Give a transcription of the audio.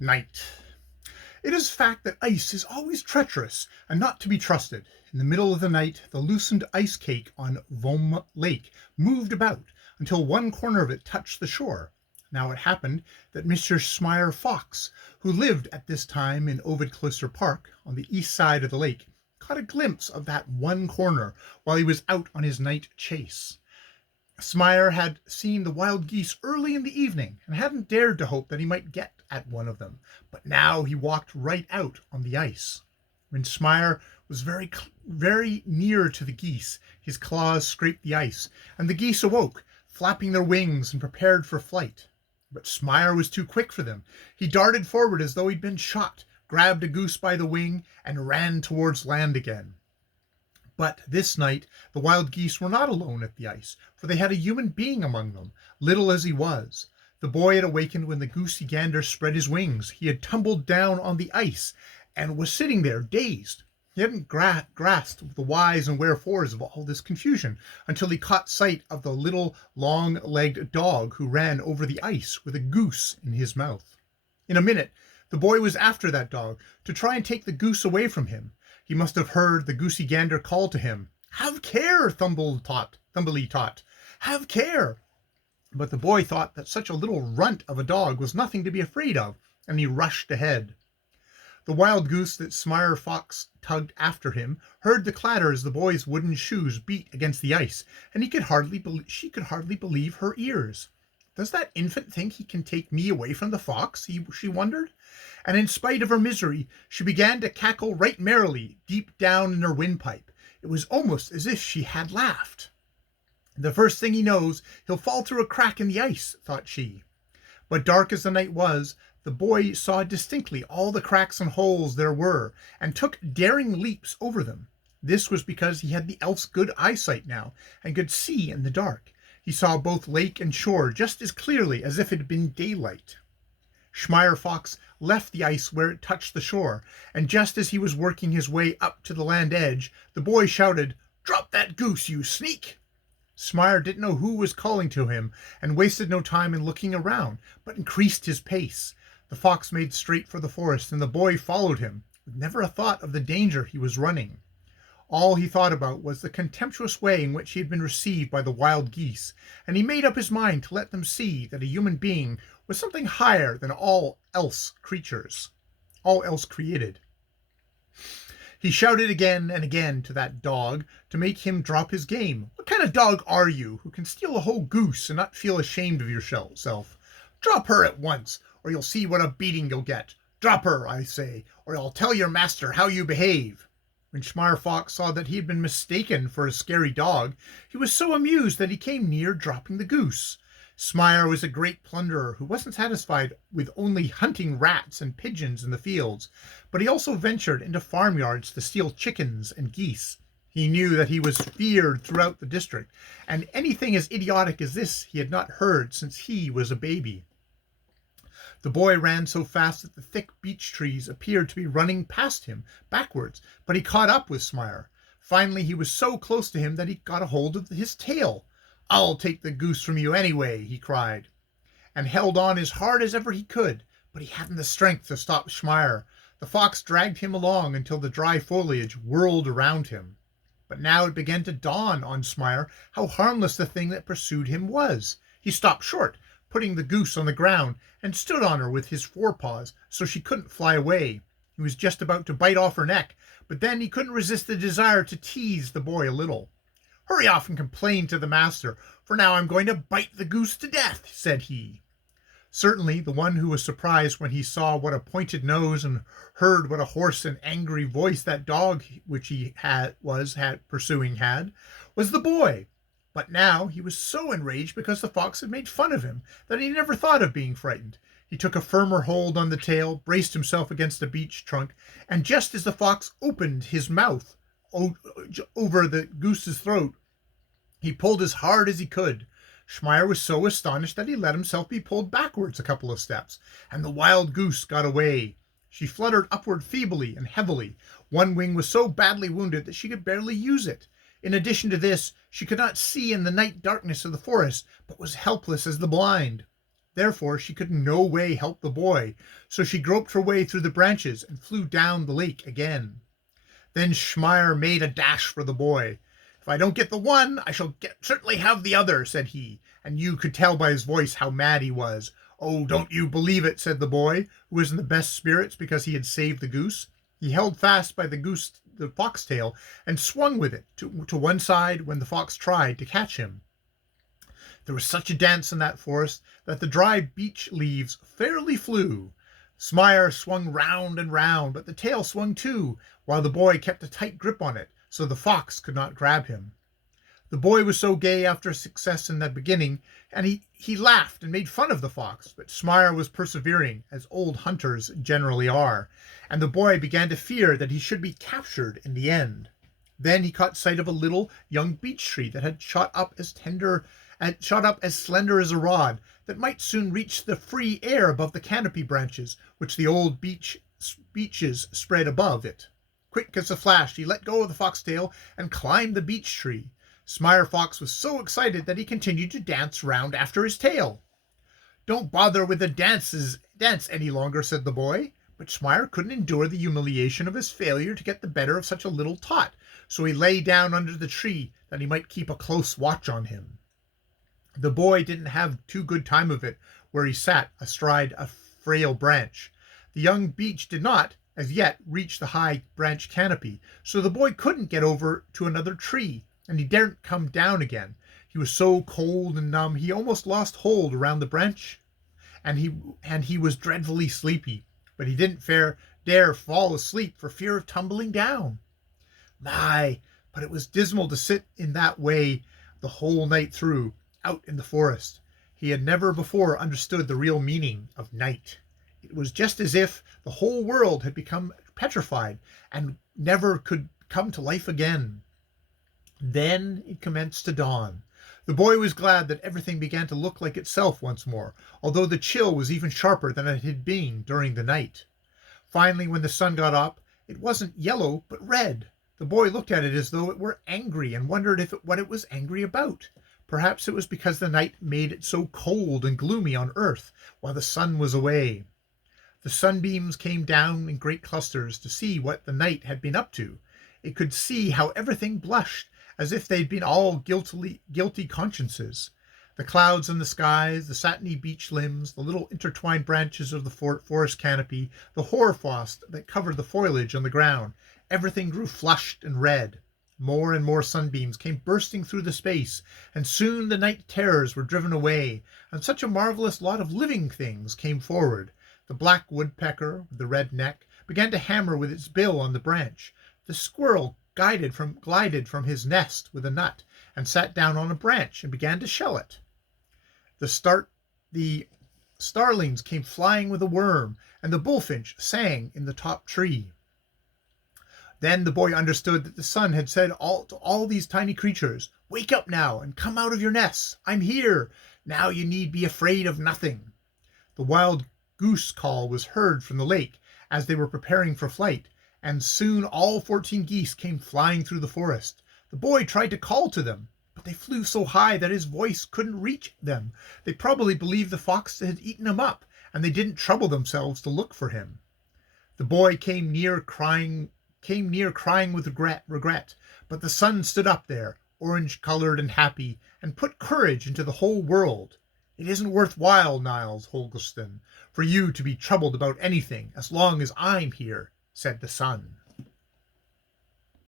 Night. It is fact that ice is always treacherous and not to be trusted. In the middle of the night, the loosened ice cake on Vom Lake moved about until one corner of it touched the shore. Now it happened that Mr. Smyre Fox, who lived at this time in Ovidcloister Park on the east side of the lake, caught a glimpse of that one corner while he was out on his night chase. Smyre had seen the wild geese early in the evening and hadn't dared to hope that he might get at one of them, but now he walked right out on the ice. When Smyre was very near to the geese, his claws scraped the ice, and the geese awoke, flapping their wings and prepared for flight. But Smyre was too quick for them. He darted forward as though he'd been shot, grabbed a goose by the wing, and ran towards land again. But this night the wild geese were not alone at the ice, for they had a human being among them, little as he was. The boy had awakened when the goosey gander spread his wings. He had tumbled down on the ice and was sitting there dazed. He hadn't grasped the whys and wherefores of all this confusion until he caught sight of the little long-legged dog who ran over the ice with a goose in his mouth. In a minute the boy was after that dog to try and take the goose away from him. He must have heard the goosey gander call to him, "Have care, Thumbly Tot, have care!" But the boy thought that such a little runt of a dog was nothing to be afraid of, and he rushed ahead. The wild goose that Smyre Fox tugged after him heard the clatter as the boy's wooden shoes beat against the ice, and she could hardly believe her ears. "Does that infant think he can take me away from the fox?" she wondered. And in spite of her misery, she began to cackle right merrily, deep down in her windpipe. It was almost as if she had laughed. "The first thing he knows, he'll fall through a crack in the ice," thought she. But dark as the night was, the boy saw distinctly all the cracks and holes there were, and took daring leaps over them. This was because he had the elf's good eyesight now, and could see in the dark. He saw both lake and shore just as clearly as if it had been daylight. Smyre Fox left the ice where it touched the shore, and just as he was working his way up to the land edge, the boy shouted, "Drop that goose, you sneak!" Smyre didn't know who was calling to him, and wasted no time in looking around, but increased his pace. The fox made straight for the forest, and the boy followed him, with never a thought of the danger he was running. All he thought about was the contemptuous way in which he had been received by the wild geese, and he made up his mind to let them see that a human being was something higher than all else created. He shouted again and again to that dog to make him drop his game. "What kind of dog are you, who can steal a whole goose and not feel ashamed of yourself? Drop her at once, or you'll see what a beating you'll get. Drop her, I say, or I'll tell your master how you behave." When Smyre Fox saw that he had been mistaken for a scary dog, he was so amused that he came near dropping the goose. Smyre was a great plunderer who wasn't satisfied with only hunting rats and pigeons in the fields, but he also ventured into farmyards to steal chickens and geese. He knew that he was feared throughout the district, and anything as idiotic as this he had not heard since he was a baby. The boy ran so fast that the thick beech trees appeared to be running past him backwards, but he caught up with Smyre. Finally he was so close to him that he got a hold of his tail. "I'll take the goose from you anyway," he cried, and held on as hard as ever he could, but he hadn't the strength to stop Smyre. The fox dragged him along until the dry foliage whirled around him. But now it began to dawn on Smyre how harmless the thing that pursued him was. He stopped short, putting the goose on the ground, and stood on her with his forepaws so she couldn't fly away. He was just about to bite off her neck, but then he couldn't resist the desire to tease the boy a little. "Hurry off and complain to the master, for now I'm going to bite the goose to death," said he. Certainly the one who was surprised when he saw what a pointed nose and heard what a hoarse and angry voice that dog which he had pursuing had, was the boy. But now he was so enraged because the fox had made fun of him that he never thought of being frightened. He took a firmer hold on the tail, braced himself against a beech trunk, and just as the fox opened his mouth over the goose's throat, he pulled as hard as he could. Smyre was so astonished that he let himself be pulled backwards a couple of steps, and the wild goose got away. She fluttered upward feebly and heavily. One wing was so badly wounded that she could barely use it. In addition to this, she could not see in the night darkness of the forest, but was helpless as the blind. Therefore she could in no way help the boy, so she groped her way through the branches and flew down the lake again. Then Schmeyer made a dash for the boy. "If I don't get the one, I shall certainly have the other," said he, and you could tell by his voice how mad he was. "Oh, don't you believe it," said the boy, who was in the best spirits because he had saved the goose. He held fast by the foxtail, and swung with it to one side when the fox tried to catch him. There was such a dance in that forest that the dry beech leaves fairly flew. Schmeyer swung round and round, but the tail swung too, while the boy kept a tight grip on it, so the fox could not grab him. The boy was so gay after success in the beginning, and he laughed and made fun of the fox, but Schmeyer was persevering, as old hunters generally are, and the boy began to fear that he should be captured in the end. Then he caught sight of a little young beech tree that had shot up as slender as a rod, that might soon reach the free air above the canopy branches which the old beeches spread above it. Quick as a flash he let go of the foxtail and climbed the beech tree. Schmeyer Fox was so excited that he continued to dance round after his tail. "Don't bother with the dance any longer," said the boy. But Schmeyer couldn't endure the humiliation of his failure to get the better of such a little tot, so he lay down under the tree that he might keep a close watch on him. The boy didn't have too good time of it where he sat astride a frail branch. The young beech did not, as yet, reach the high branch canopy, so the boy couldn't get over to another tree, and he daren't come down again. He was so cold and numb he almost lost hold around the branch, and he was dreadfully sleepy, but he didn't dare fall asleep for fear of tumbling down. My, but it was dismal to sit in that way the whole night through, out in the forest. He had never before understood the real meaning of night. It was just as if the whole world had become petrified and never could come to life again. Then it commenced to dawn. The boy was glad that everything began to look like itself once more, although the chill was even sharper than it had been during the night. Finally, when the sun got up, it wasn't yellow but red. The boy looked at it as though it were angry and wondered what it was angry about. Perhaps it was because the night made it so cold and gloomy on earth while the sun was away. The sunbeams came down in great clusters to see what the night had been up to. It could see how everything blushed, as if they'd been all guilty consciences. The clouds in the skies, the satiny beech limbs, the little intertwined branches of the forest canopy, the hoarfrost that covered the foliage on the ground, everything grew flushed and red. More and more sunbeams came bursting through the space, and soon the night terrors were driven away, and such a marvelous lot of living things came forward. The black woodpecker, with the red neck, began to hammer with its bill on the branch. The squirrel glided from his nest with a nut, and sat down on a branch and began to shell it. The starlings came flying with a worm, and the bullfinch sang in the top tree. Then the boy understood that the sun had said to all these tiny creatures, "Wake up now and come out of your nests. I'm here. Now you need be afraid of nothing." The wild goose call was heard from the lake as they were preparing for flight, and soon all 14 geese came flying through the forest. The boy tried to call to them, but they flew so high that his voice couldn't reach them. They probably believed the fox had eaten him up, and they didn't trouble themselves to look for him. The boy came near crying with regret, but the sun stood up there, orange-colored and happy, and put courage into the whole world. "It isn't worthwhile, Niles Holgerston, for you to be troubled about anything as long as I'm here," said the sun.